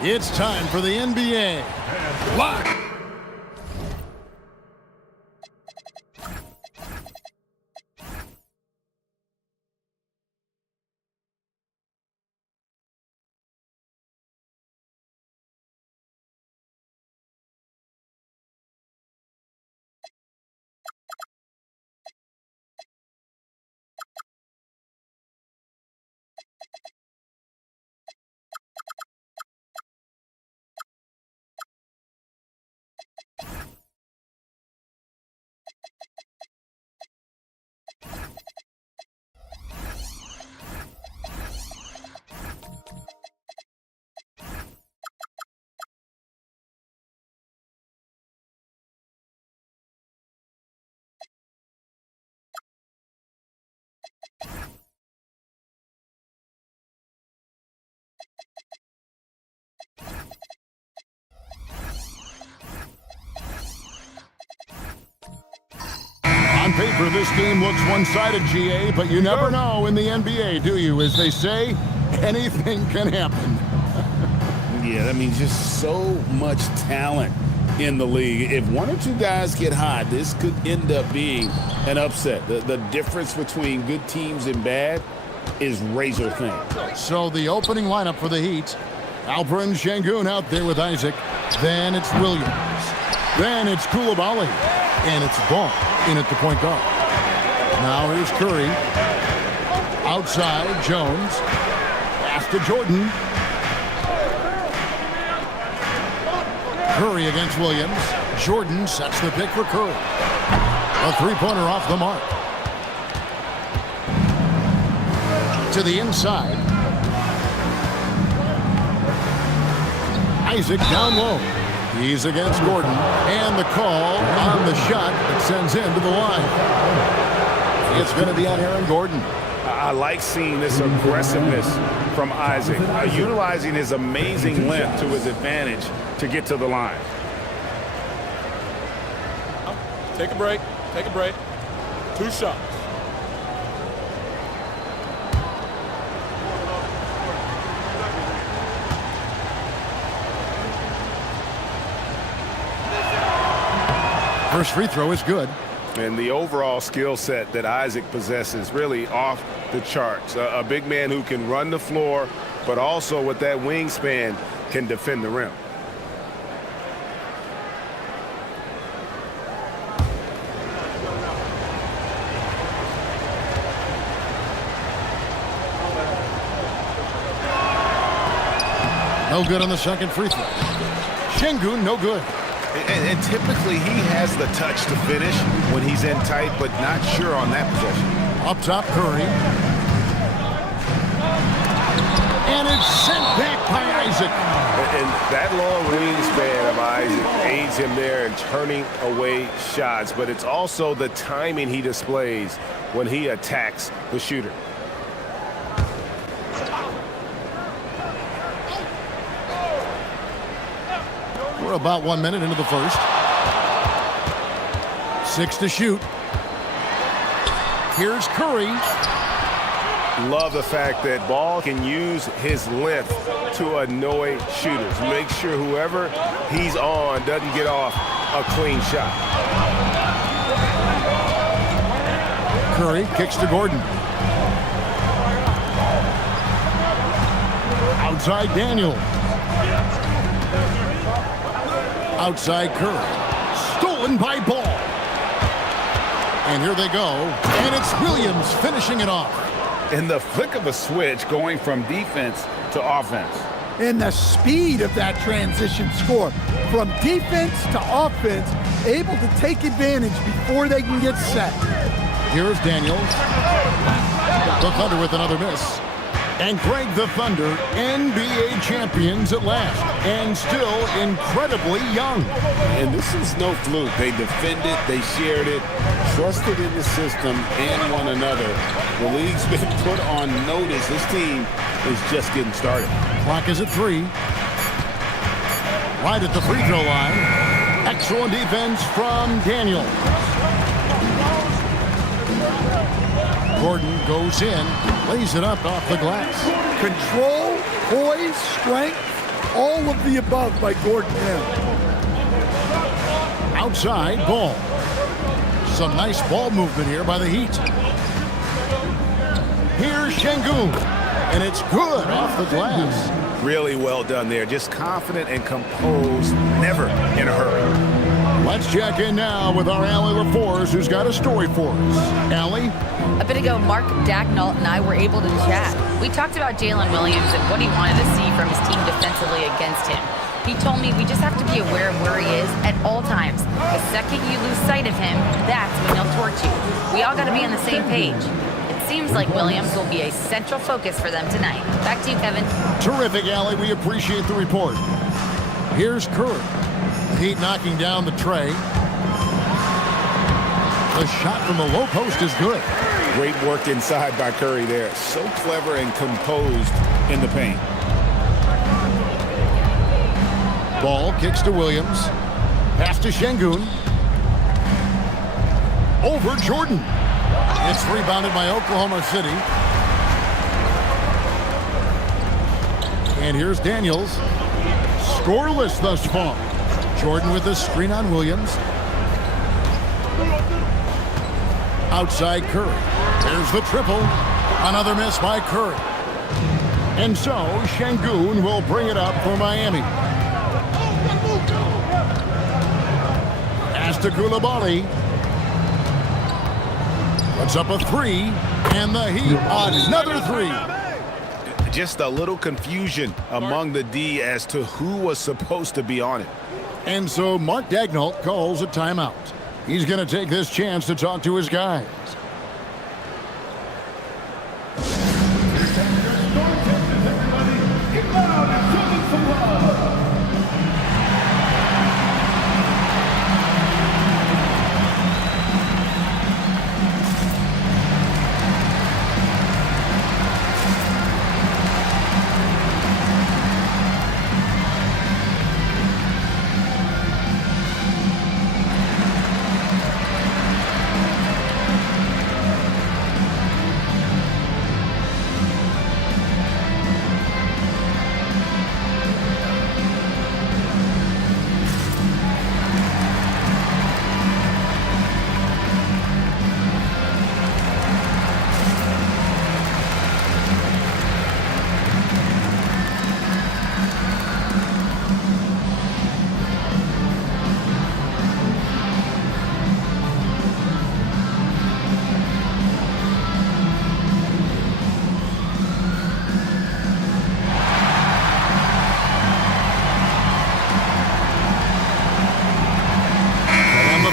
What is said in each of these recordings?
It's time for the NBA. Lock. On paper, this game looks one-sided, GA, but you never know in the NBA, do you? As they say, anything can happen. Yeah, that means just so much talent in the league. If one or two guys get hot, this could end up being an upset. The difference between good teams and bad is razor thin. So the opening lineup for the Heat. Alperen Sengun out there with Isaac. Then it's Williams. Then it's Koulibaly. And it's Ball in at the point guard. Now here's Curry. Outside, Jones. Pass to Jordan. Curry against Williams. Jordan sets the pick for Curry. A three-pointer off the mark. To the inside. Isaac down low. He's against Gordon. And the call on the shot that sends him to the line. It's going to be on Aaron Gordon. I like seeing this aggressiveness from Isaac, utilizing his amazing length to his advantage to get to the line. Take a break. Take a break. 2 shots. First free throw is good. And the overall skill set that Isaac possesses really off the charts. A big man who can run the floor, but also with that wingspan can defend the rim. No good on the second free throw. Sengun, no good. And typically he has the touch to finish when he's in tight, but not sure on that possession. Up top, Curry. And it's sent back by Isaac. And that long wingspan of Isaac aids him there in turning away shots, but it's also the timing he displays when he attacks the shooter. We're about 1 minute into the first. 6 to shoot. Here's Curry. Love the fact that Ball can use his length to annoy shooters. Make sure whoever he's on doesn't get off a clean shot. Curry kicks to Gordon. Outside Daniel. Outside Curry. Stolen by Ball. And here they go. And it's Williams finishing it off. In the flick of a switch, going from defense to offense. And the speed of that transition score from defense to offense, able to take advantage before they can get set. Here's Daniels. The Thunder with another miss. And Greg, the Thunder, NBA champions at last, and still incredibly young. And this is no fluke. They defended, they shared it, trusted in the system and one another. The league's been put on notice. This team is just getting started. Clock is at 3. Right at the free throw line. Excellent defense from Daniel. Gordon goes in, lays it up off the glass. Control, poise, strength, all of the above by Gordon Hill. Outside, Ball. Some nice ball movement here by the Heat. Here's Sengun, and it's good off the glass. Really well done there. Just confident and composed, never in a hurry. Let's check in now with our Allie LaForce, who's got a story for us. Allie? A bit ago, Mark Dagnall and I were able to chat. We talked about Jalen Williams and what he wanted to see from his team defensively against him. He told me we just have to be aware of where he is at all times. The second you lose sight of him, that's when he'll torch you. We all got to be on the same page. It seems like Williams will be a central focus for them tonight. Back to you, Kevin. Terrific, Allie. We appreciate the report. Here's Curry. Heat knocking down the tray. The shot from the low post is good. Great work inside by Curry there. So clever and composed in the paint. Ball kicks to Williams. Pass to Sengun. Over Jordan. It's rebounded by Oklahoma City. And here's Daniels. Scoreless thus far. Jordan with the screen on Williams. Outside Curry. There's the triple. Another miss by Curry. And so Şengün will bring it up for Miami. Pass to Coulibaly. Puts up a three, and the Heat another three. Just a little confusion among the D as to who was supposed to be on it. And so Mark Daigneault calls a timeout. He's going to take this chance to talk to his guys.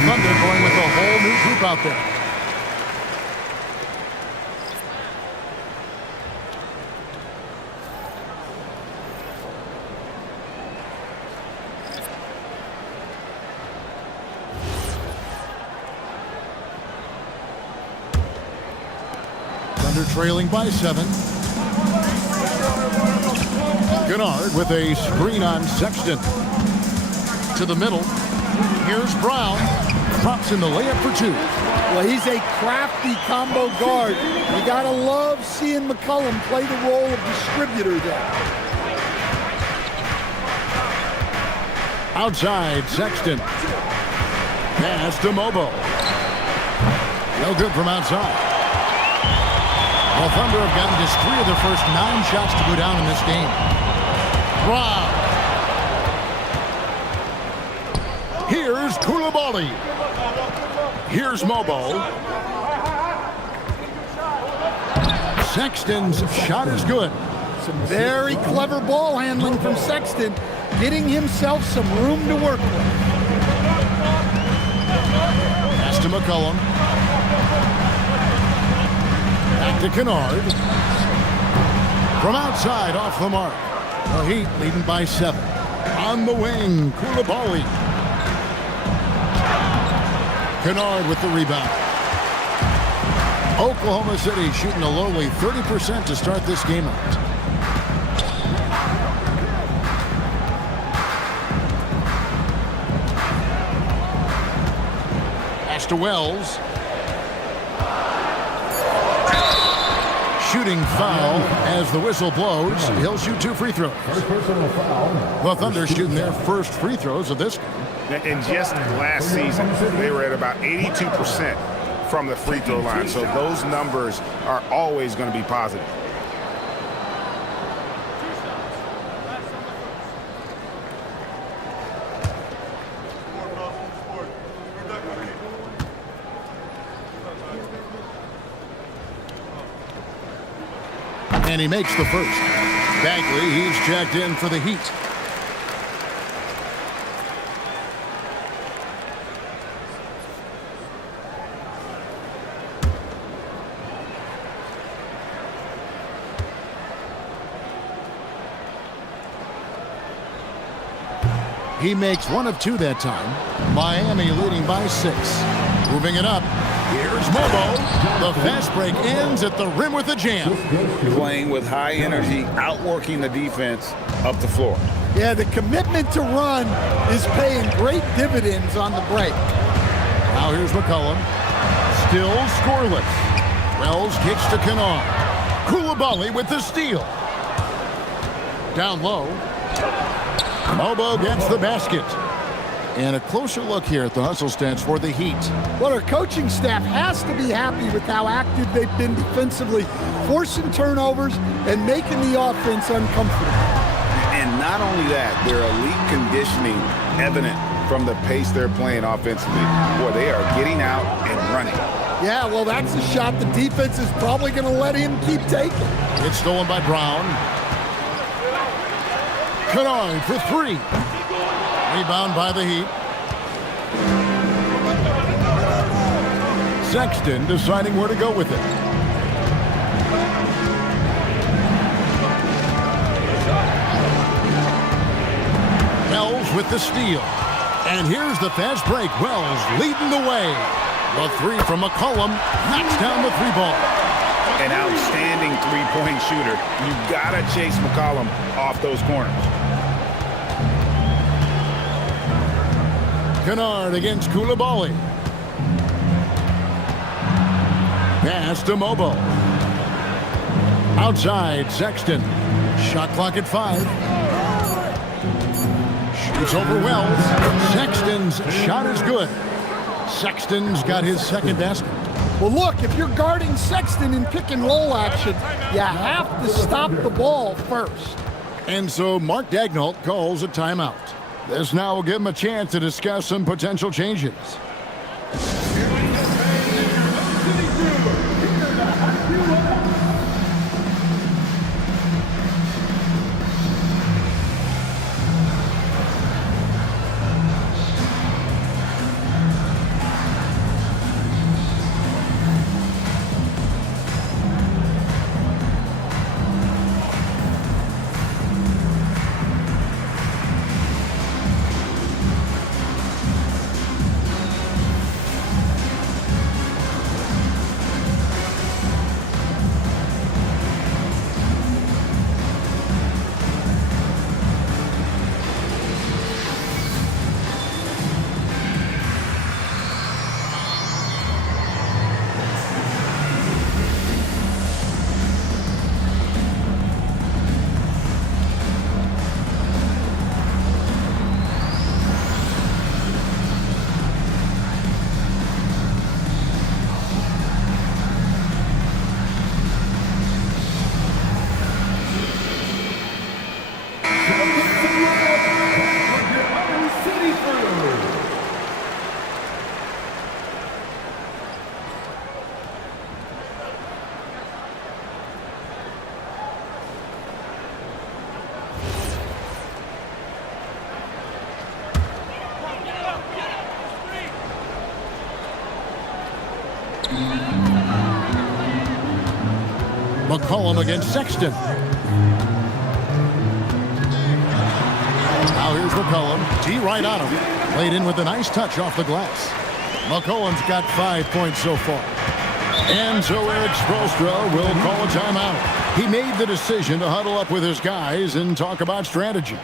Thunder going with a whole new group out there. Thunder trailing by 7. Kennard with a screen on Sexton. To the middle. Here's Brown. Drops in the layup for 2. Well, he's a crafty combo guard. You gotta love seeing McCollum play the role of distributor there. Outside, Sexton. Pass to Mobo. No good from outside. The Thunder have gotten just 3 of their first 9 shots to go down in this game. Brown. Here's Coulibaly. Here's Mobo. Sexton's shot is good. Some very clever ball handling from Sexton, getting himself some room to work with. Pass to McCollum. Back to Kennard. From outside, off the mark. The Heat leading by 7. On the wing, Coulibaly. Kennard with the rebound. Oklahoma City shooting a lowly 30% to start this game out. Pass to Wells. Shooting foul as the whistle blows. He'll shoot 2 free throws. The Thunder shooting their first free throws of this game. And just last season, they were at about 82% from the free throw line. So those numbers are always going to be positive. And he makes the first. Bagley, he's checked in for the Heat. He makes 1 of 2 that time. Miami leading by 6. Moving it up. Here's Mobo. The fast break ends at the rim with a jam. Playing with high energy, outworking the defense up the floor. Yeah, the commitment to run is paying great dividends on the break. Now here's McCollum. Still scoreless. Wells kicks to Kennard. Coulibaly with the steal. Down low. Mobo gets the basket. And a closer look here at the hustle stats for the Heat. Well, our coaching staff has to be happy with how active they've been defensively, forcing turnovers and making the offense uncomfortable. And not only that, their elite conditioning evident from the pace they're playing offensively. Boy, they are getting out and running. Yeah, well, that's a shot the defense is probably going to let him keep taking. It's stolen by Brown. Kennard for three. Rebound by the Heat. Sexton deciding where to go with it. Wells with the steal. And here's the fast break. Wells leading the way. The three from McCollum knocks down the three ball. An outstanding three-point shooter. You gotta chase McCollum off those corners. Kennard against Koulibaly. Pass to Mobo. Outside, Sexton. Shot clock at 5. Shoots over Wells. Sexton's shot is good. Sexton's got his second basket. Well, look, if you're guarding Sexton in pick and roll action, you have to stop the ball first. And so Mark Daigneault calls a timeout. This now will give him a chance to discuss some potential changes. McCollum against Sexton. Now here's McCollum. T right on him. Played in with a nice touch off the glass. McCollum's got 5 points so far. And so Eric Spoelstra will call a timeout. He made the decision to huddle up with his guys and talk about strategy.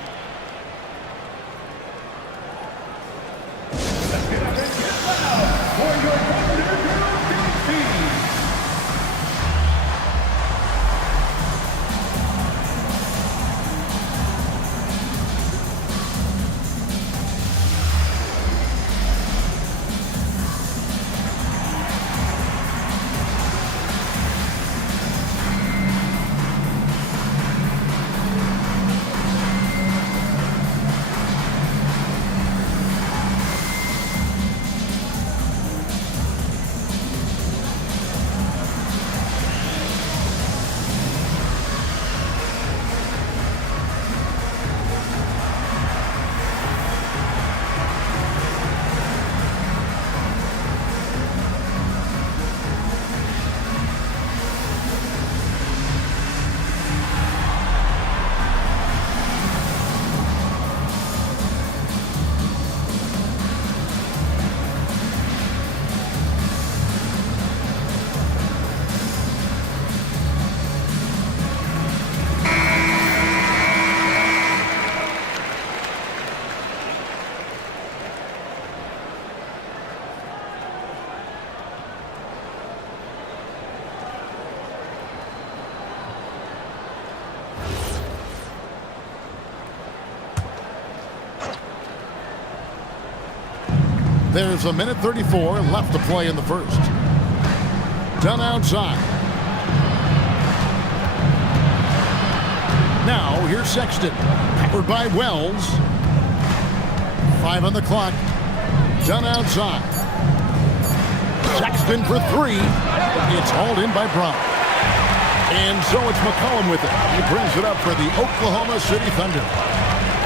There's a minute 34 left to play in the first. Done outside. Now, here's Sexton. Covered by Wells. 5 on the clock. Done outside. Sexton for 3. It's hauled in by Brown. And so it's McCollum with it. He brings it up for the Oklahoma City Thunder.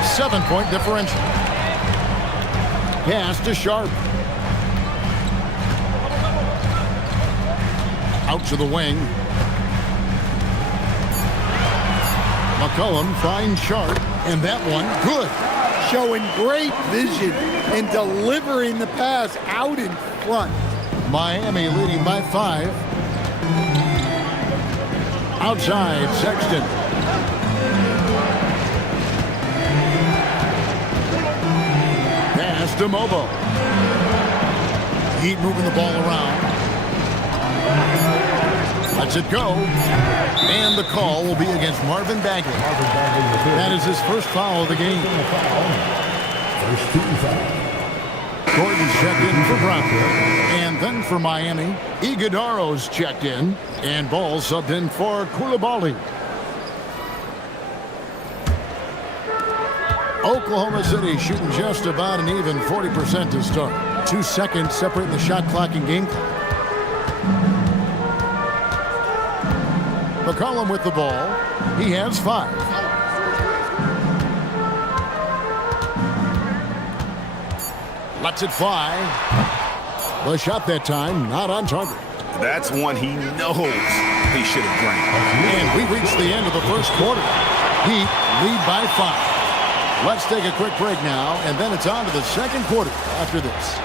7-point differential. Pass to Sharp. Out to the wing. McCollum finds Sharp, and that one good. Showing great vision and delivering the pass out in front. Miami leading by 5. Outside, Sexton. Pass to Mobo. Heat moving the ball around. Lets it go. And the call will be against Marvin Bagley. That is his first foul of the game. Gordon's checked in for Brown. And then for Miami, Iguodaro's checked in. And Ball subbed in for Coulibaly. Oklahoma City shooting just about an even 40% to start. 2 seconds separating the shot clock and game clock. McCollum with the ball. He has 5. Lets it fly. The shot that time not on target. That's one he knows he should have drained. And we reached the end of the first quarter. Heat lead by 5. Let's take a quick break now, and then it's on to the second quarter after this.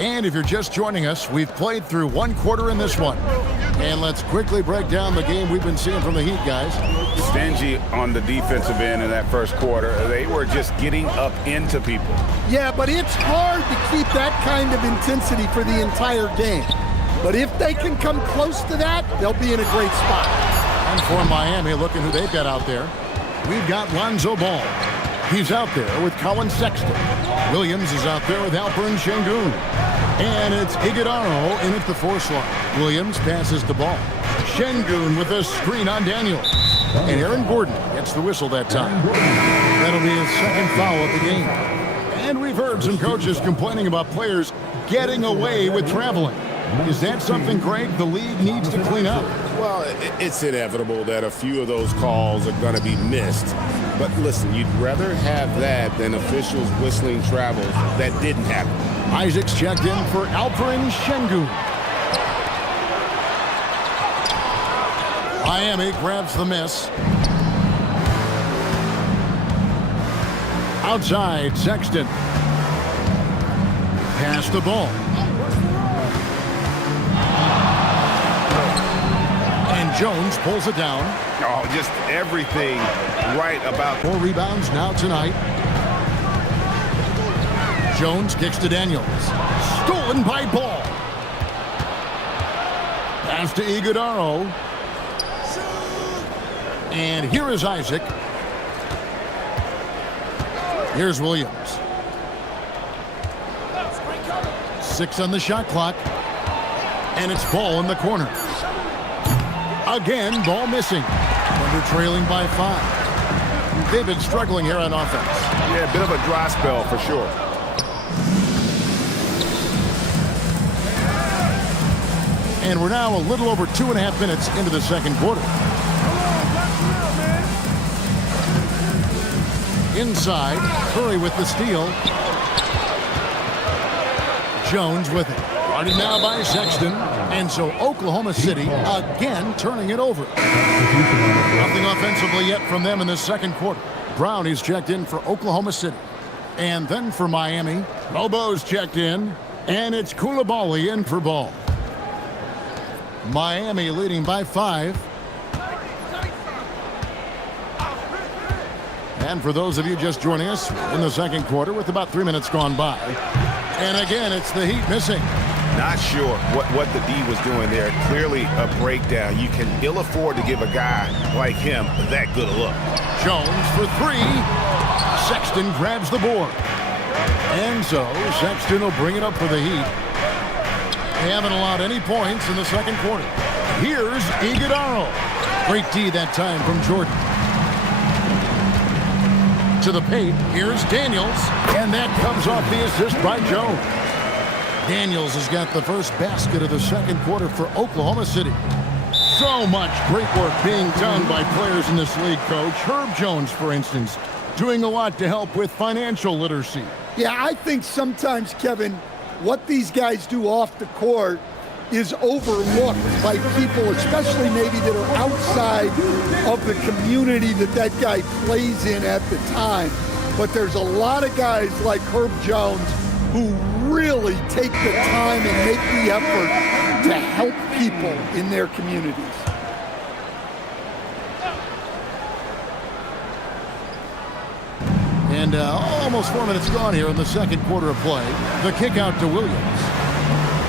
And if you're just joining us, we've played through 1 quarter in this one. And let's quickly break down the game we've been seeing from the Heat, guys. Stingy on the defensive end in that first quarter. They were just getting up into people. Yeah, but it's hard to keep that kind of intensity for the entire game. But if they can come close to that, they'll be in a great spot. And for Miami, look at who they've got out there. We've got Lonzo Ball. He's out there with Colin Sexton. Williams is out there with Alperen Sengun. And it's Iguodaro in at the 4 slot. Williams passes the ball. Sengun with a screen on Daniels. And Aaron Gordon gets the whistle that time. That'll be his second foul of the game. And we've heard some coaches complaining about players getting away with traveling. Is that something, Greg, the league needs to clean up? Well, it's inevitable that a few of those calls are going to be missed. But listen, you'd rather have that than officials whistling travels that didn't happen. Isaac's checked in for Alperen Sengun. Miami grabs the miss. Outside, Sexton. Pass the ball. And Jones pulls it down. Oh, just everything right about 4 rebounds now tonight. Jones kicks to Daniels. Stolen by Ball. Pass to Iguodaro. And here is Isaac. Here's Williams. 6 on the shot clock. And it's Ball in the corner. Again, Ball missing. Thunder trailing by 5. They've been struggling here on offense. Yeah, a bit of a dry spell for sure. And we're now a little over 2.5 minutes into the second quarter. Inside, Curry with the steal. Jones with it. Guarded now by Sexton. And so Oklahoma City again turning it over. Nothing offensively yet from them in the second quarter. Brown is checked in for Oklahoma City. And then for Miami, Mobo's checked in. And it's Coulibaly in for Ball. Miami leading by 5. And for those of you just joining us, in the second quarter with about 3 minutes gone by. And again, it's the Heat missing. Not sure what the D was doing there. Clearly a breakdown. You can ill afford to give a guy like him that good a look. Jones for three. Sexton grabs the board. And so Sexton will bring it up for the Heat. They haven't allowed any points in the second quarter. Here's Iguodala. Great D that time from Jordan. To the paint, here's Daniels, and that comes off the assist by Jones. Daniels has got the first basket of the second quarter for Oklahoma City. So much great work being done by players in this league, Coach. Herb Jones, for instance, doing a lot to help with financial literacy. Yeah, I think sometimes, Kevin, what these guys do off the court is overlooked by people, especially maybe that are outside of the community that guy plays in at the time. But there's a lot of guys like Herb Jones who really take the time and make the effort to help people in their communities. And almost 4 minutes gone here in the second quarter of play. The kick out to Williams.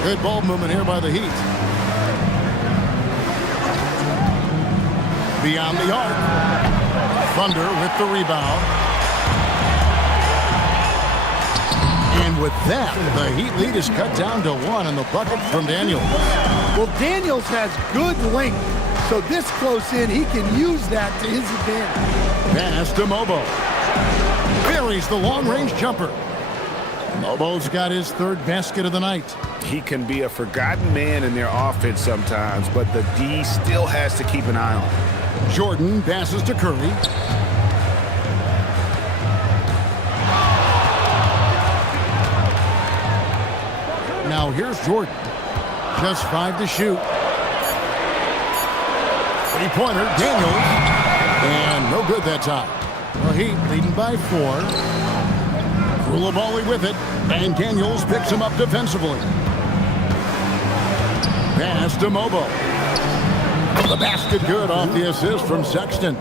Good ball movement here by the Heat. Beyond the arc. Thunder with the rebound. And with that, the Heat lead is cut down to 1 in the bucket from Daniels. Well, Daniels has good length, so this close in, he can use that to his advantage. Pass to Mobo. Buries the long-range jumper. Mobo's got his third basket of the night. He can be a forgotten man in their offense sometimes, but the D still has to keep an eye on him. Jordan passes to Curry. Now here's Jordan. Just 5 to shoot. Three-pointer, Daniels. And no good that time. The Heat leading by 4. Koulibaly with it. And Daniels picks him up defensively. Pass to Mobo. The basket good off the assist from Sexton.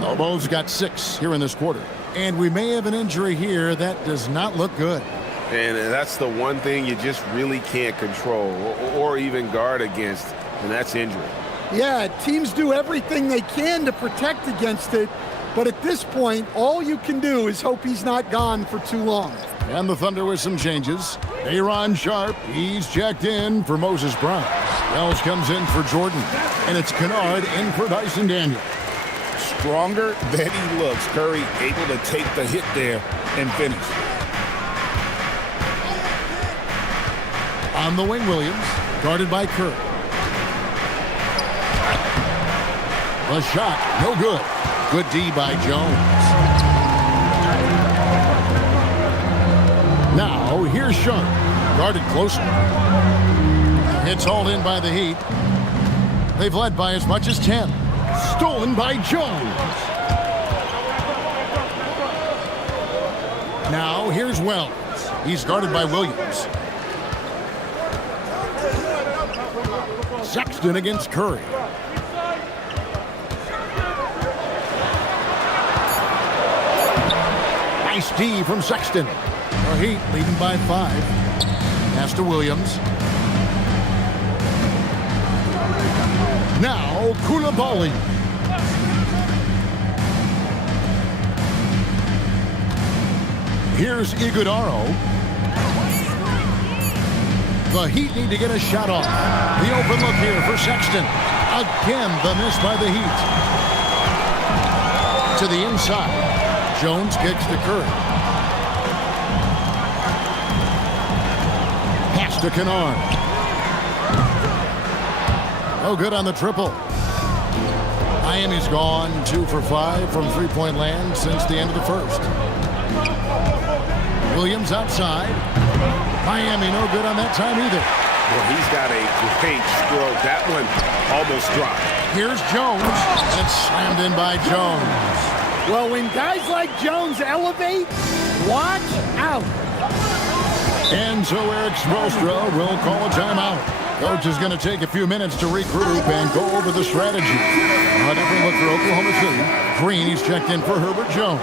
Mobo's got 6 here in this quarter. And we may have an injury here that does not look good. And that's the one thing you just really can't control or even guard against, and that's injury. Yeah, teams do everything they can to protect against it, but at this point, all you can do is hope he's not gone for too long. And the Thunder with some changes. Aaron Sharp, he's checked in for Moses Brown. Wells comes in for Jordan, and it's Kennard in for Dyson Daniels. Stronger than he looks. Curry able to take the hit there and finish. On the wing, Williams, guarded by Curry. The shot, no good. Good D by Jones. Now, here's Sharp, guarded closer. It's hauled in by the Heat. They've led by as much as 10. Stolen by Jones. Now, here's Wells. He's guarded by Williams. Sexton against Curry. Nice D from Sexton. The Heat leading by 5. Pass to Williams. Now Koulibaly. Here's Iguodala. The Heat need to get a shot off. The open look here for Sexton. Again, the miss by the Heat. To the inside. Jones kicks to Curry. Pass to Kennard. No good on the triple. Miami's gone 2 for 5 from three-point land since the end of the first. Williams outside. Miami no good on that time either. Well, he's got a great stroke. That one almost dropped. Here's Jones. It's slammed in by Jones. Well, when guys like Jones elevate, watch out. And so Eric Spoelstra will call a timeout. Coach is going to take a few minutes to regroup and go over the strategy. A different look for Oklahoma City. Green, he's checked in for Herbert Jones.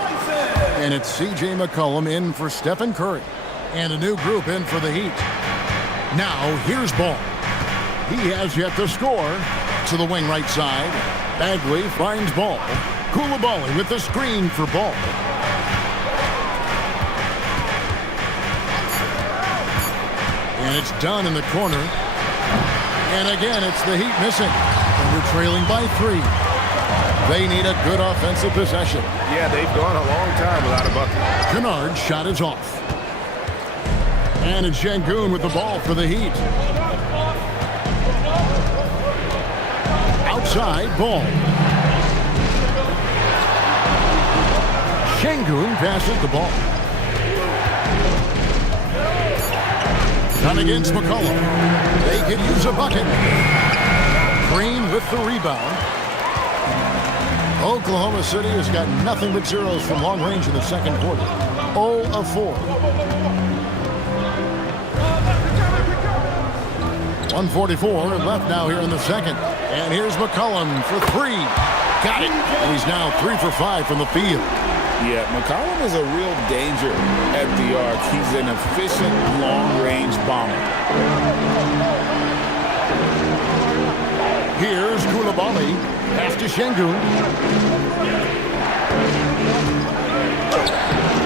And it's C.J. McCollum in for Stephen Curry. And a new group in for the Heat. Now, here's Ball. He has yet to score. To the wing right side. Bagley finds Ball. Coulibaly with the screen for Ball. And it's done in the corner. And again, it's the Heat missing. And we're trailing by 3. They need a good offensive possession. Yeah, they've gone a long time without a bucket. Kennard's shot is off. And it's Şengün with the ball for the Heat. Outside Ball. Şengün passes the ball. Done against McCollum. They could use a bucket. Green with the rebound. Oklahoma City has got nothing but zeros from long range in the second quarter. 0 of 4. 1:44 left now here in the second. And here's McCollum for 3. Got it. And he's now 3 for 5 from the field. Yeah, McCollum is a real danger at the arc. He's an efficient long-range bomber. Here's Coulibaly. Pass to Şengün.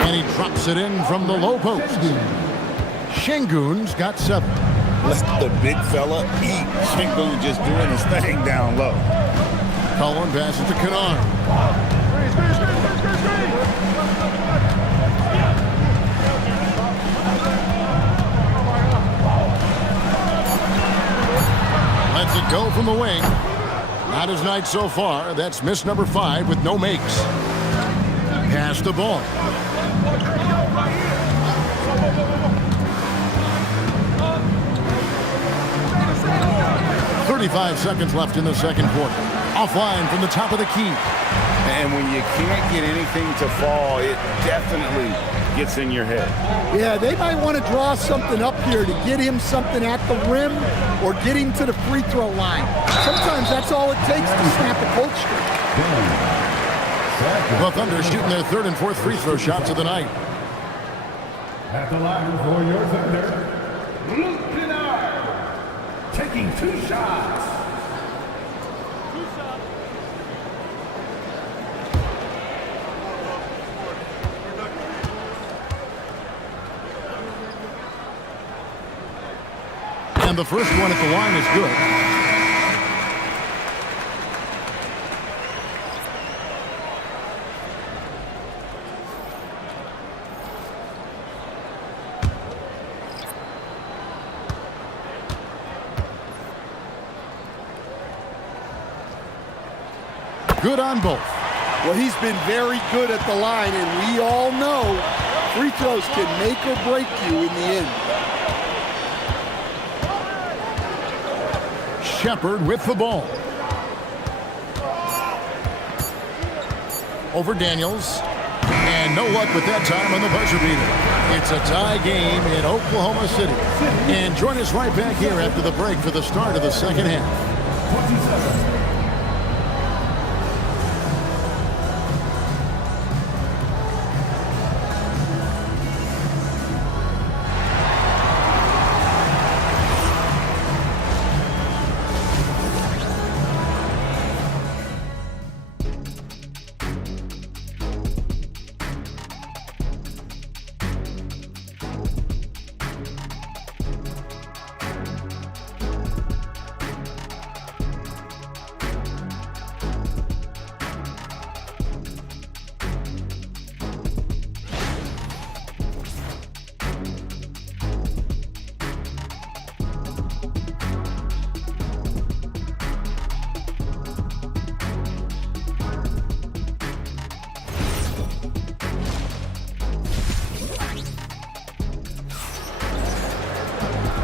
And he drops it in from the low post. Şengün's got 7. Let the big fella eat. Şengün just doing his thing down low. Cullen passes to Kennard. Lets it go from the wing. Not his night so far. That's miss number 5 with no makes. Pass the ball. "35 seconds left in the second quarter. Offline from the top of the key. And when you can't get anything to fall, it definitely gets in your head. Yeah, they might want to draw something up here to get him something at the rim or get him to the free throw line. Sometimes that's all it takes to snap a cold streak. The Thunder shooting their 3rd and 4th free throw shots of the night. At the line for your Thunder, Luke Kennard, taking 2 shots. And the first one at the line is good. Good on both. Well, he's been very good at the line, and we all know free throws can make or break you in the end. Shepard with the ball. Over Daniels. And no luck with that time on the buzzer beater. It's a tie game in Oklahoma City. And join us right back here after the break for the start of the second half. 27.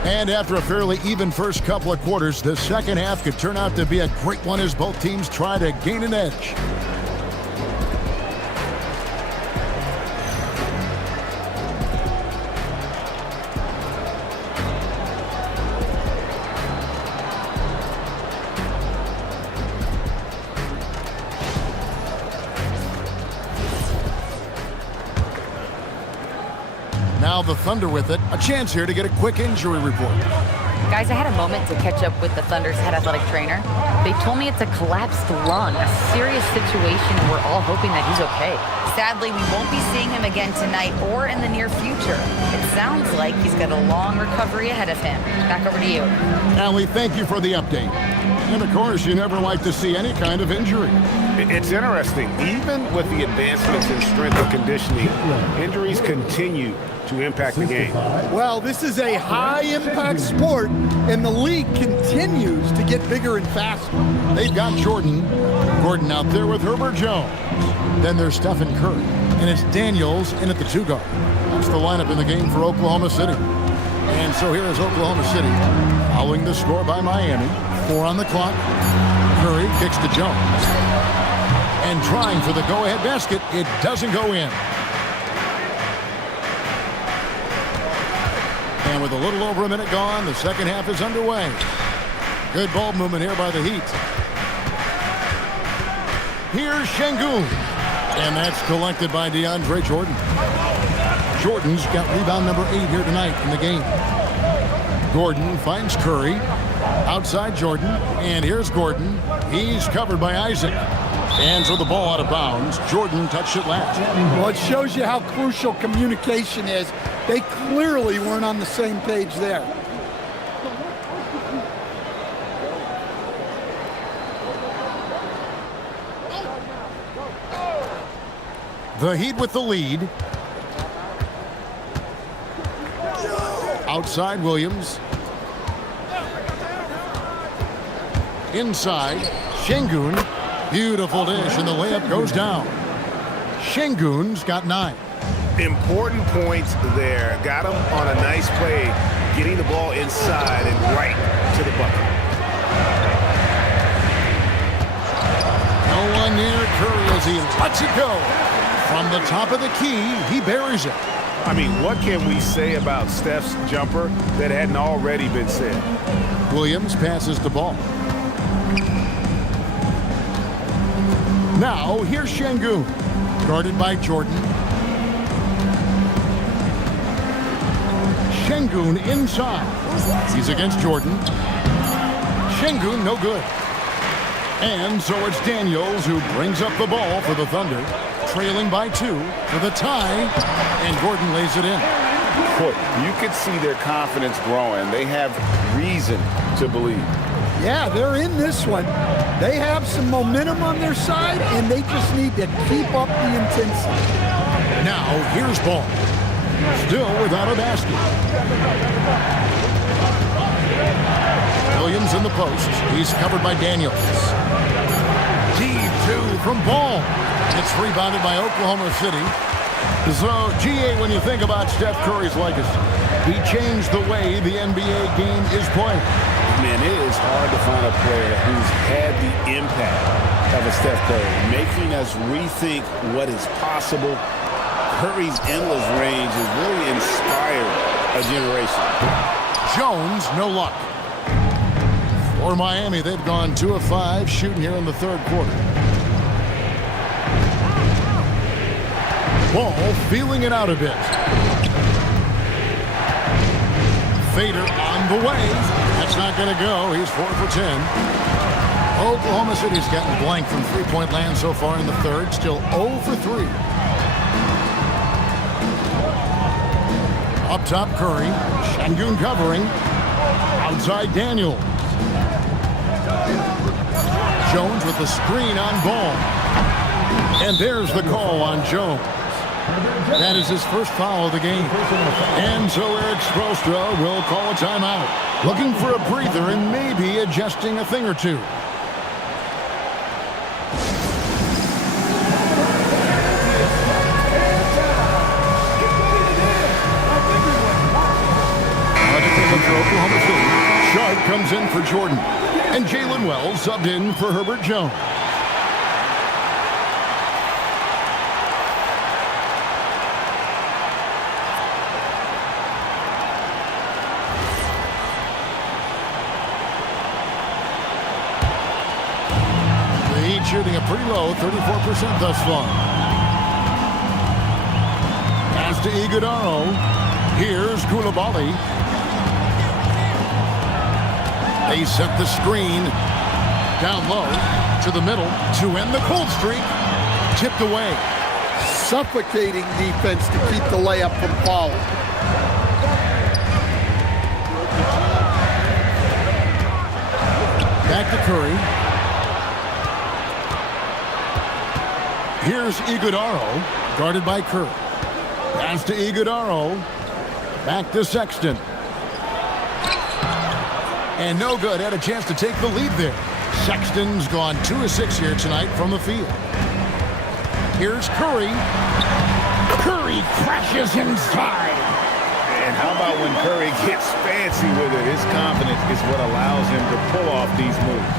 And after a fairly even first couple of quarters, the second half could turn out to be a great one as both teams try to gain an edge. Now the Thunder with it. A chance here to get a quick injury report. Guys, I had a moment to catch up with the Thunder's head athletic trainer. They told me it's a collapsed lung, a serious situation, and we're all hoping that he's okay. Sadly, we won't be seeing him again tonight or in the near future. It sounds like he's got a long recovery ahead of him. Back over to you. Allie, thank you for the update. And of course, you never like to see any kind of injury. It's interesting. Even with the advancements in strength and conditioning, injuries continue to impact the game. Well, this is a high-impact sport, and the league continues to get bigger and faster. They've got Jordan. Gordon out there with Herbert Jones. Then there's Stephen Curry. And it's Daniels in at the 2 guard. That's the lineup in the game for Oklahoma City. And so here is Oklahoma City following the score by Miami. 4 on the clock. Curry kicks to Jones. And trying for the go-ahead basket. It doesn't go in. And with a little over a minute gone, the second half is underway. Good ball movement here by the Heat. Here's Şengün. And that's collected by DeAndre Jordan. Jordan's got rebound number 8 here tonight in the game. Gordon finds Curry. Outside Jordan. And here's Gordon. He's covered by Isaac. And so the ball out of bounds. Jordan touched it last. Well, it shows you how crucial communication is. They clearly weren't on the same page there. The Heat with the lead. Outside Williams. Inside Şengün. Beautiful dish, and the layup goes down. Şengün's got 9. Important points there. Got him on a nice play, getting the ball inside and right to the bucket. No one near Curry as he lets it go. From the top of the key, he buries it. I mean, what can we say about Steph's jumper that hadn't already been said? Williams passes the ball. Now, here's Şengün, guarded by Jordan. Şengün inside. He's against Jordan. Şengün, no good. And so it's Daniels who brings up the ball for the Thunder, trailing by 2 for the tie, and Gordon lays it in. Boy, you could see their confidence growing. They have reason to believe. Yeah, they're in this one. They have some momentum on their side, and they just need to keep up the intensity. Now, here's Ball. Still without a basket. Williams in the post. He's covered by Daniels. Deep 2 from Ball. It's rebounded by Oklahoma City. So, GA, when you think about Steph Curry's legacy, he changed the way the NBA game is played. Man, it is hard to find a player who's had the impact of a Steph Curry, making us rethink what is possible. Curry's endless range has really inspired a generation. Jones, no luck. For Miami, they've gone 2 of 5 shooting here in the third quarter. Ball feeling it out a bit. Fader on the way. That's not going to go. He's 4 for 10. Oklahoma City's gotten blank from three-point land so far in the third. Still 0 for 3. Up top, Curry. Şengün covering. Outside, Daniels. Jones with the screen on Ball. And there's the call on Jones. That is his first foul of the game. And so Erik Spoelstra will call a timeout. Looking for a breather and maybe adjusting a thing or two. For Oklahoma City. Sharp comes in for Jordan. And Jalen Wells subbed in for Herbert Jones. The Heat shooting a pretty low 34% thus far. Pass to Iguodala. Here's Koulibaly. They set the screen down low to the middle to end the cold streak. Tipped away. Suffocating defense to keep the layup from falling. Back to Curry. Here's Iguodaro, guarded by Curry. Pass to Iguodaro. Back to Sexton. And no good. Had a chance to take the lead there. Sexton's gone 2 of 6 here tonight from the field. Here's Curry. Curry crashes inside. And how about when Curry gets fancy with it? His confidence is what allows him to pull off these moves.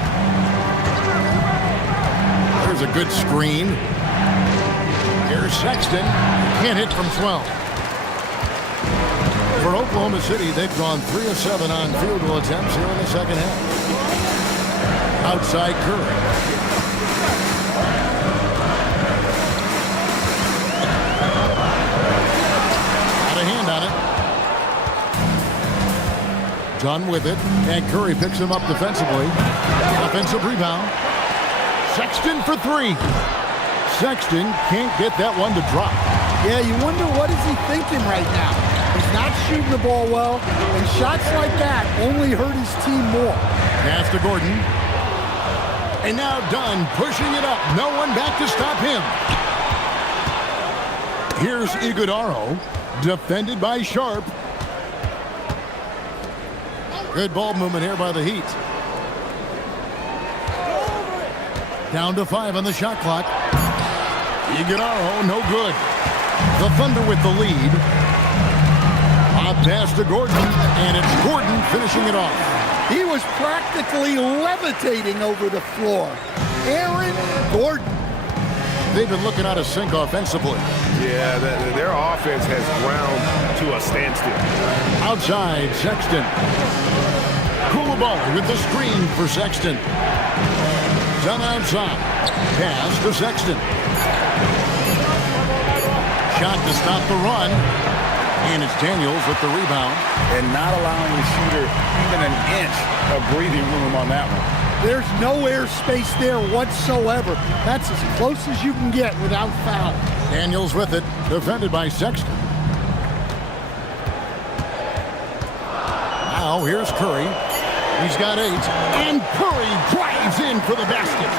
There's a good screen. Here's Sexton. Can't hit from 12. For Oklahoma City, they've gone 3 of 7 on field goal attempts here in the second half. Outside Curry. Got a hand on it. Done with it. And Curry picks him up defensively. Offensive rebound. Sexton for 3. Sexton can't get that one to drop. Yeah, you wonder what is he thinking right now. He's not shooting the ball well, and shots like that only hurt his team more. Pass to Gordon. And now Dunn pushing it up. No one back to stop him. Here's Iguodaro, defended by Sharp. Good ball movement here by the Heat. Down to 5 on the shot clock. Iguodaro, no good. The Thunder with the lead. A pass to Gordon, and it's Gordon finishing it off. He was practically levitating over the floor. Aaron Gordon. They've been looking out of sync offensively. Yeah, their offense has ground to a standstill. Outside, Sexton. Koulibaly with the screen for Sexton. Done outside. Pass to Sexton. Shot to stop the run. And it's Daniels with the rebound. And not allowing the shooter even an inch of breathing room on that one. There's no air space there whatsoever. That's as close as you can get without foul. Daniels with it, defended by Sexton. Now here's Curry. He's got 8. And Curry drives in for the basket.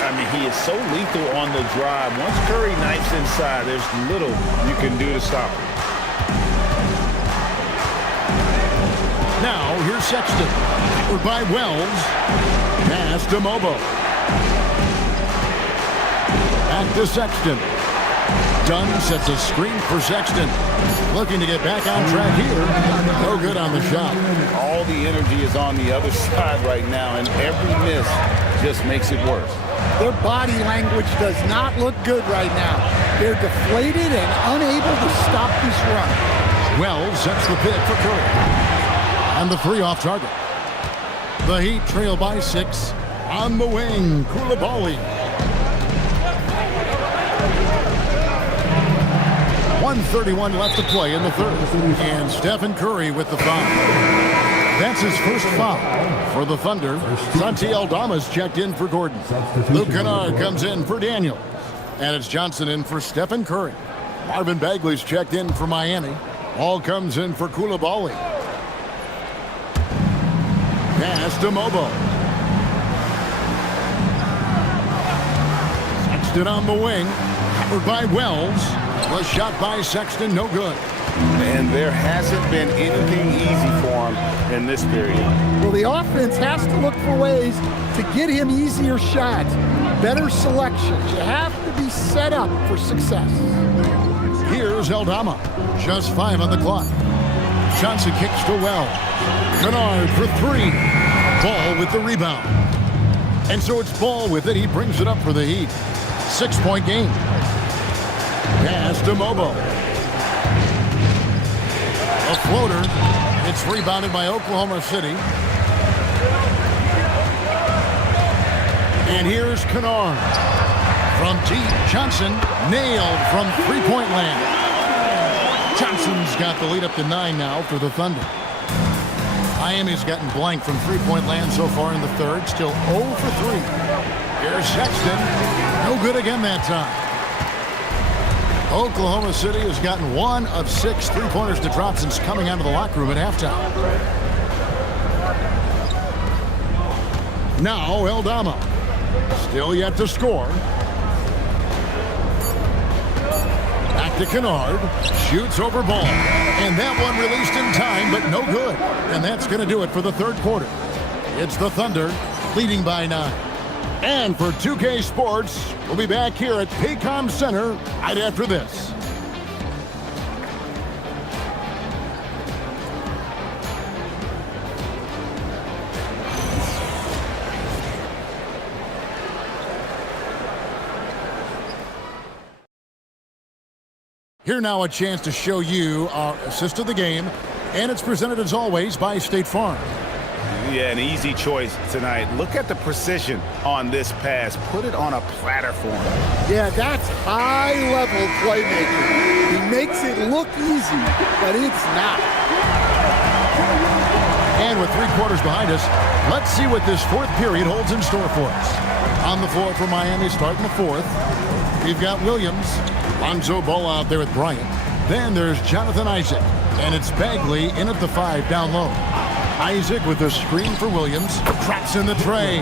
I mean, he is so lethal on the drive. Once Curry knifes inside, there's little you can do to stop him. Now, here's Sexton. By Wells. Pass to Mobo. Back to Sexton. Dunn sets a screen for Sexton. Looking to get back on track here. No good on the shot. All the energy is on the other side right now, and every miss just makes it worse. Their body language does not look good right now. They're deflated and unable to stop this run. Wells sets the pick for Curry. And the 3 off target. The Heat trail by 6. On the wing, Koulibaly. 1:31 left to play in the third. And Stephen Curry with the foul. That's his first foul for the Thunder. Santi Aldama's checked in for Gordon. Luke Kennard comes in for Daniel. And it's Johnson in for Stephen Curry. Marvin Bagley's checked in for Miami. All comes in for Koulibaly. Pass to Mobo. Sexton on the wing. Covered by Wells. Was shot by Sexton, no good. And there hasn't been anything easy for him in this period. Well, the offense has to look for ways to get him easier shots, better selections. You have to be set up for success. Here's Aldama. Just 5 on the clock. Johnson kicks to Wells. Kennard for 3. Ball with the rebound. And so it's Ball with it. He brings it up for the Heat. 6-point game. Pass to Mobo. A floater. It's rebounded by Oklahoma City. And here's Kennard. From deep, Johnson nailed from 3-point land. Johnson's got the lead up to 9 now for the Thunder. Miami's gotten blank from three-point land so far in the third. Still 0 for 3. Here's Sexton. No good again that time. Oklahoma City has gotten 1 of 6 three-pointers to drop since coming out of the locker room at halftime. Now Eldama. Still yet to score. Back to Kennard. Shoots over ball. And that one released in time, but no good. And that's going to do it for the third quarter. It's the Thunder leading by 9. And for 2K Sports, we'll be back here at Paycom Center right after this. Here now a chance to show you our assist of the game, and it's presented as always by State Farm. Yeah, an easy choice tonight. Look at the precision on this pass. Put it on a platter for him. Yeah, that's high-level playmaking. He makes it look easy, but it's not. And with 3 quarters behind us, let's see what this fourth period holds in store for us. On the floor for Miami starting the fourth, we've got Williams. Lonzo Ball out there with Bryant. Then there's Jonathan Isaac. And it's Bagley in at the 5 down low. Isaac with a screen for Williams. Traps in the tray.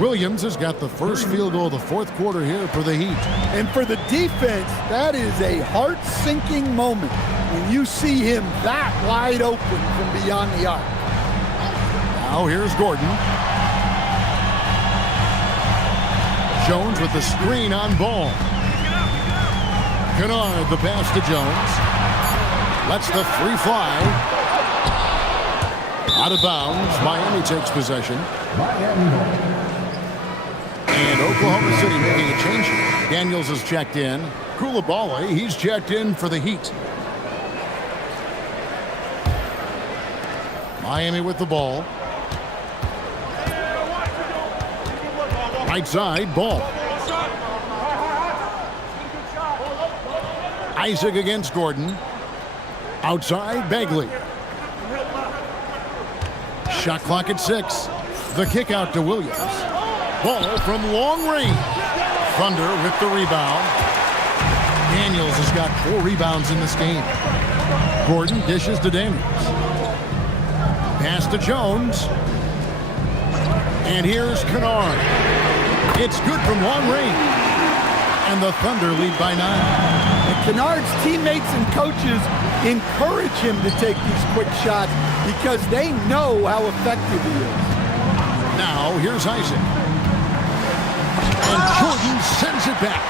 Williams has got the first field goal of the fourth quarter here for the Heat. And for the defense, that is a heart-sinking moment when you see him that wide open from beyond the arc. Now here's Gordon. Jones with the screen on Ball. Kennard, the pass to Jones. Lets the free fly. Out of bounds. Miami takes possession. And Oklahoma City making a change. Daniels has checked in. Coulibaly, he's checked in for the Heat. Miami with the ball. Right side, Ball. Isaac against Gordon. Outside, Bagley. Shot clock at 6. The kick out to Williams. Ball from long range. Thunder with the rebound. Daniels has got 4 rebounds in this game. Gordon dishes to Daniels. Pass to Jones. And here's Kennard. It's good from long range. And the Thunder lead by 9. And Kennard's teammates and coaches encourage him to take these quick shots because they know how effective he is. Now, here's Isaac. And Jordan sends it back.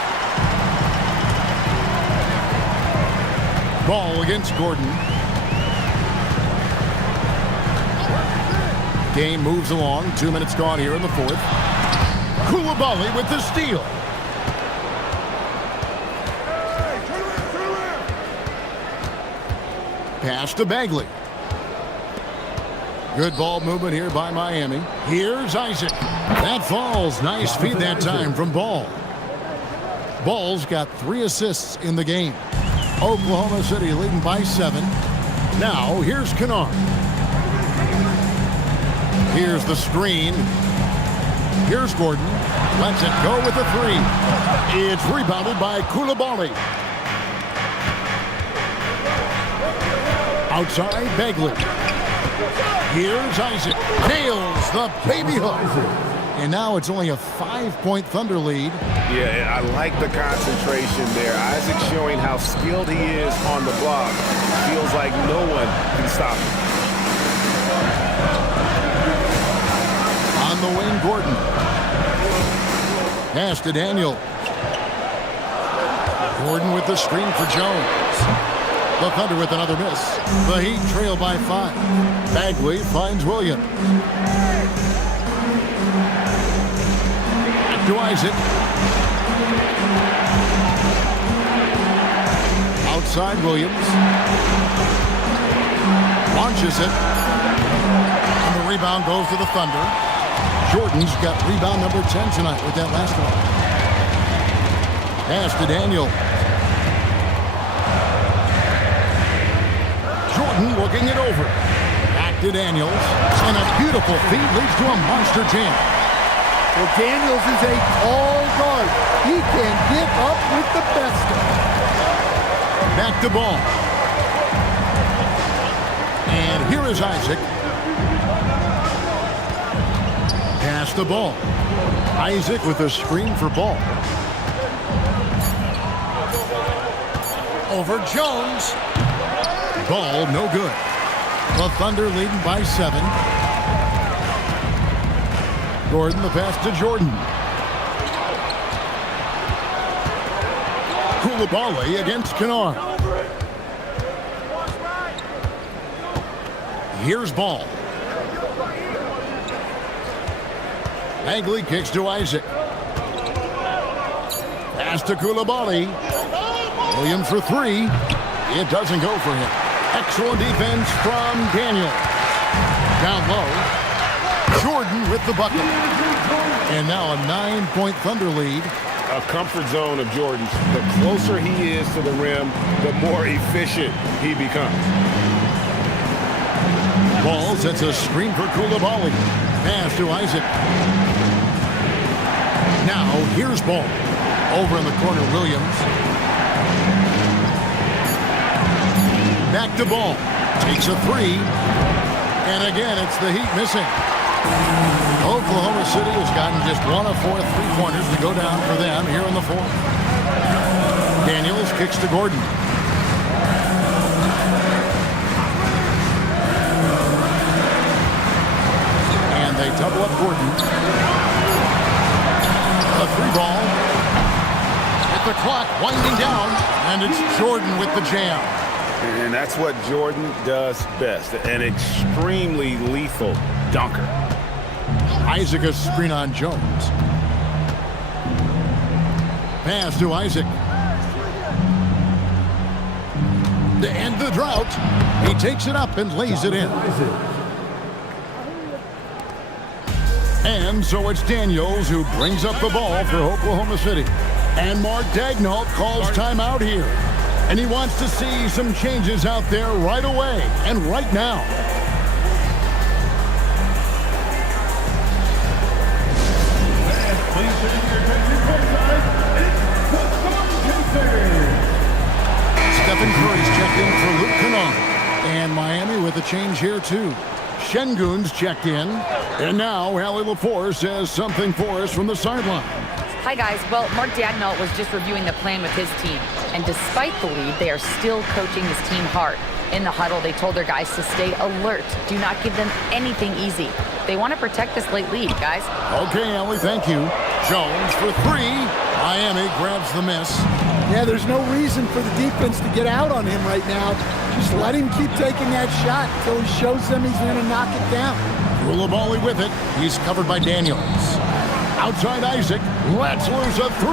Ball against Gordon. Game moves along. 2 minutes gone here in the fourth. Coulibaly with the steal. Pass to Bagley. Good ball movement here by Miami. Here's Isaac. That falls. Nice feed that time from Ball. Ball's got 3 assists in the game. Oklahoma City leading by 7. Now, here's Kennard. Here's the screen. Here's Gordon. Lets it go with the 3. It's rebounded by Coulibaly. Outside, Bagley. Here's Isaac. Nails the baby hook. And now it's only a 5-point Thunder lead. Yeah, I like the concentration there. Isaac showing how skilled he is on the block. Feels like no one can stop him. On the wing, Gordon. Pass to Daniel. Gordon with the screen for Jones. The Thunder with another miss. The Heat trail by 5. Bagley finds Williams. Back to Isaac. Outside Williams. Launches it. And the rebound goes to the Thunder. Jordan's got rebound number 10 tonight with that last one. Pass to Daniel. Jordan looking it over. Back to Daniels. And a beautiful feed leads to a monster jam. Well, Daniels is a tall guard. He can get up with the best of them. Back to Ball. And here is Isaac. Pass the Ball. Isaac with a screen for Ball. Over Jones. Ball, no good. The Thunder leading by 7. Gordon, the pass to Jordan. Coulibaly against Kennard. Here's Ball. Bagley kicks to Isaac. Pass to Coulibaly. Williams for 3. It doesn't go for him. Excellent defense from Daniels. Down low. Jordan with the bucket. And now a 9-point Thunder lead. A comfort zone of Jordan's. The closer he is to the rim, the more efficient he becomes. Ball sets a screen for Coulibaly. Pass to Isaac. Now here's Ball. Over in the corner, Williams. Back to Ball. Takes a 3. And again, it's the Heat missing. Oklahoma City has gotten just 1 of 4 3-pointers to go down for them here in the 4th. Daniels kicks to Gordon. And they double up Gordon. A 3-ball. With the clock winding down. And it's Jordan with the jam. And that's what Jordan does best. An extremely lethal dunker. Isaac a screen on Jones. Pass to Isaac. To end the drought, he takes it up and lays it in. And so it's Daniels who brings up the ball for Oklahoma City. And Mark Daigneault calls timeout here. And he wants to see some changes out there right away and right now. Stephen Curry's checked in for Luke Kennard. And Miami with a change here too. Şengün's checked in. And now Allie LaForce says something for us from the sideline. Hi, guys. Well, Mark Daigneault was just reviewing the plan with his team. And despite the lead, they are still coaching this team hard. In the huddle, they told their guys to stay alert. Do not give them anything easy. They want to protect this late lead, guys. Okay, Ellie, thank you. Jones for 3. Miami grabs the miss. Yeah, there's no reason for the defense to get out on him right now. Just let him keep taking that shot until he shows them he's going to knock it down. Coulibaly with it. He's covered by Daniels. Outside Isaac. Let's lose a 3.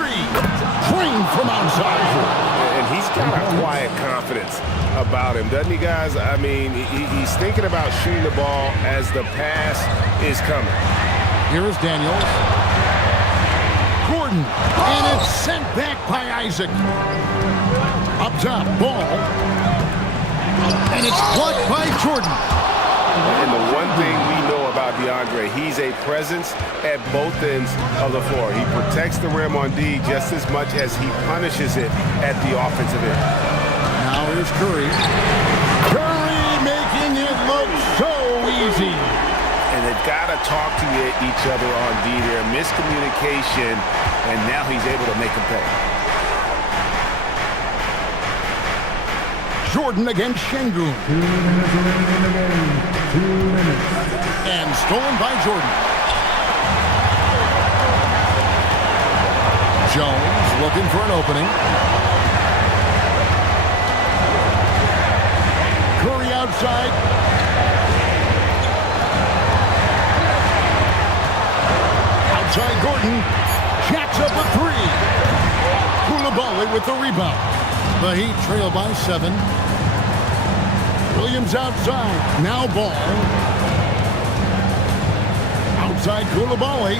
Trained from outside. And he's got a quiet confidence about him, doesn't he, guys? I mean, he's thinking about shooting the ball as the pass is coming. Here is Daniels. Gordon. And it's sent back by Isaac. Up top, Ball. And it's blocked by Jordan. And the one thing we know about DeAndre, he's a presence at both ends of the floor. He protects the rim on D just as much as he punishes it at the offensive end. Now here's Curry. Curry making it look so easy. And they've got to talk to each other on D there. Miscommunication, and now he's able to make them pay. Jordan against Şengün. 2 minutes remaining in the game. 2 minutes. And stolen by Jordan. Jones looking for an opening. Curry outside. Outside Gordon. Jacks up a 3. Coulibaly with the rebound. The Heat trail by 7. Williams outside. Now Ball. Outside Coulibaly.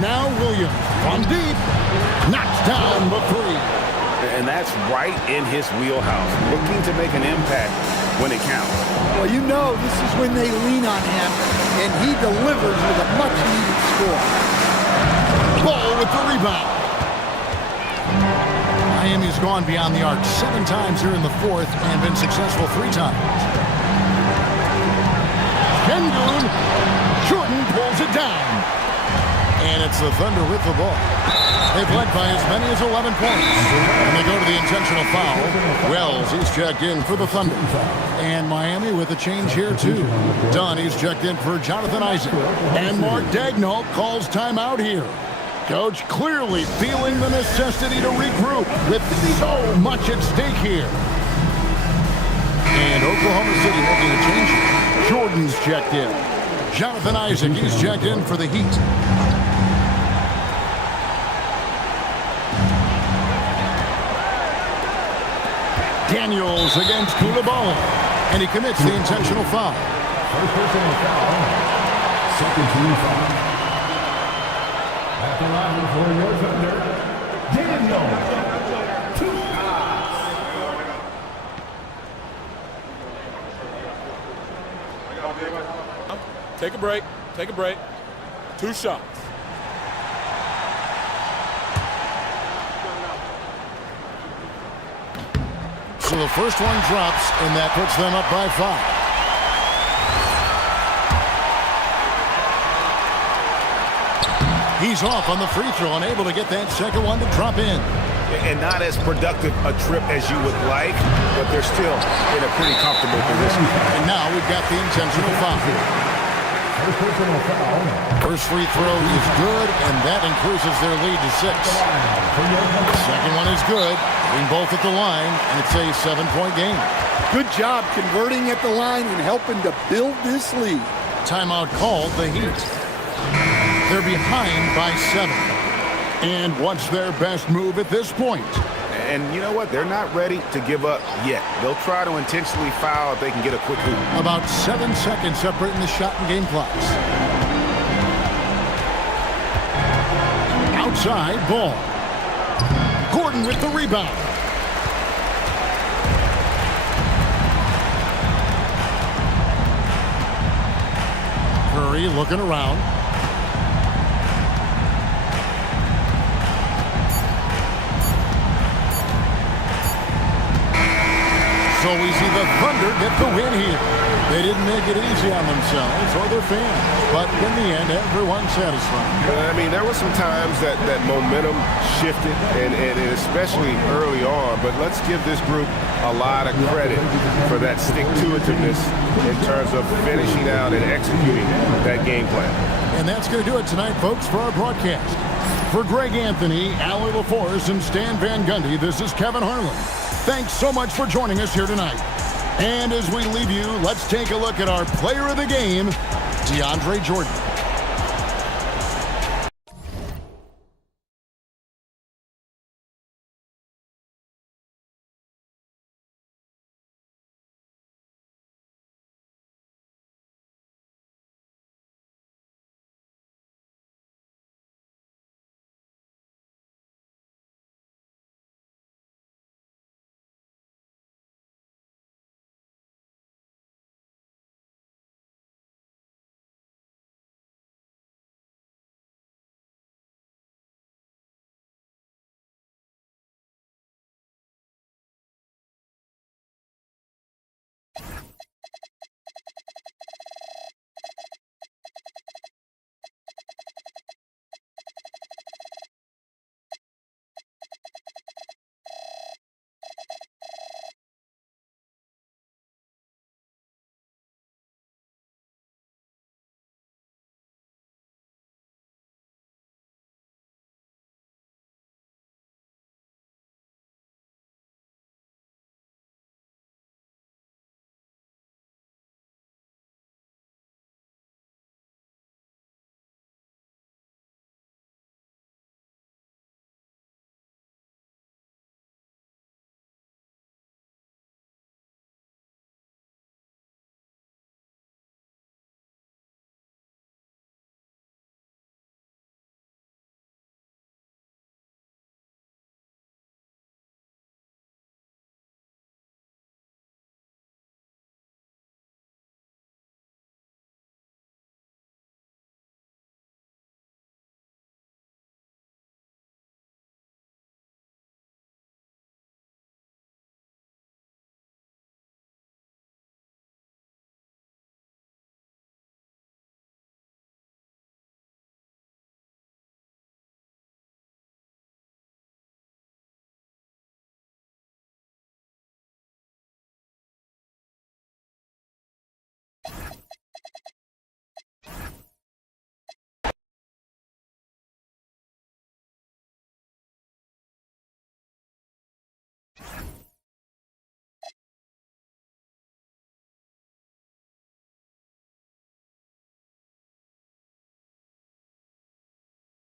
Now Williams from deep. Knocks down the 3. And that's right in his wheelhouse, looking to make an impact when it counts. Well, you know this is when they lean on him, and he delivers with a much-needed score. Ball with the rebound. Miami's gone beyond the arc 7 times here in the fourth and been successful 3 times. Şengün, Jordan pulls it down. And it's the Thunder with the ball. They've led by as many as 11 points. And they go to the intentional foul. Wells, he's checked in for the Thunder. And Miami with a change here, too. Dunn, he's checked in for Jonathan Isaac. And Mark Daigneault calls timeout here. Coach clearly feeling the necessity to regroup with so much at stake here. And Oklahoma City making a change here. Jordan's checked in. Jonathan Isaac, he's checked in for the Heat. Daniels against Coulibaly, and he commits the intentional foul. First personal foul. Second team foul. At the line for your Thunder, Daniel. 2 shots. Take a break. Take a break. 2 shots. So the first one drops, and that puts them up by 5. He's off on the free throw, unable to get that second one to drop in. And not as productive a trip as you would like, but they're still in a pretty comfortable position. And now we've got the intentional foul. First personal foul. First free throw is good, and that increases their lead to 6. Second one is good, being both at the line, and it's a 7-point game. Good job converting at the line and helping to build this lead. Timeout called, the Heat. They're behind by 7. And what's their best move at this point? And you know what? They're not ready to give up yet. They'll try to intentionally foul if they can get a quick hoop. About 7 seconds separating the shot and game clocks. Outside ball. Gordon with the rebound. Curry looking around. So we see the Thunder get the win here. They didn't make it easy on themselves or their fans, but in the end, everyone's satisfied. I mean, there were some times that momentum shifted, and especially early on, but let's give this group a lot of credit for that stick-to-itiveness in terms of finishing out and executing that game plan. And that's going to do it tonight, folks, for our broadcast. For Greg Anthony, Allie LaForce, and Stan Van Gundy, this is Kevin Harlan. Thanks so much for joining us here tonight. And as we leave you, let's take a look at our player of the game, DeAndre Jordan.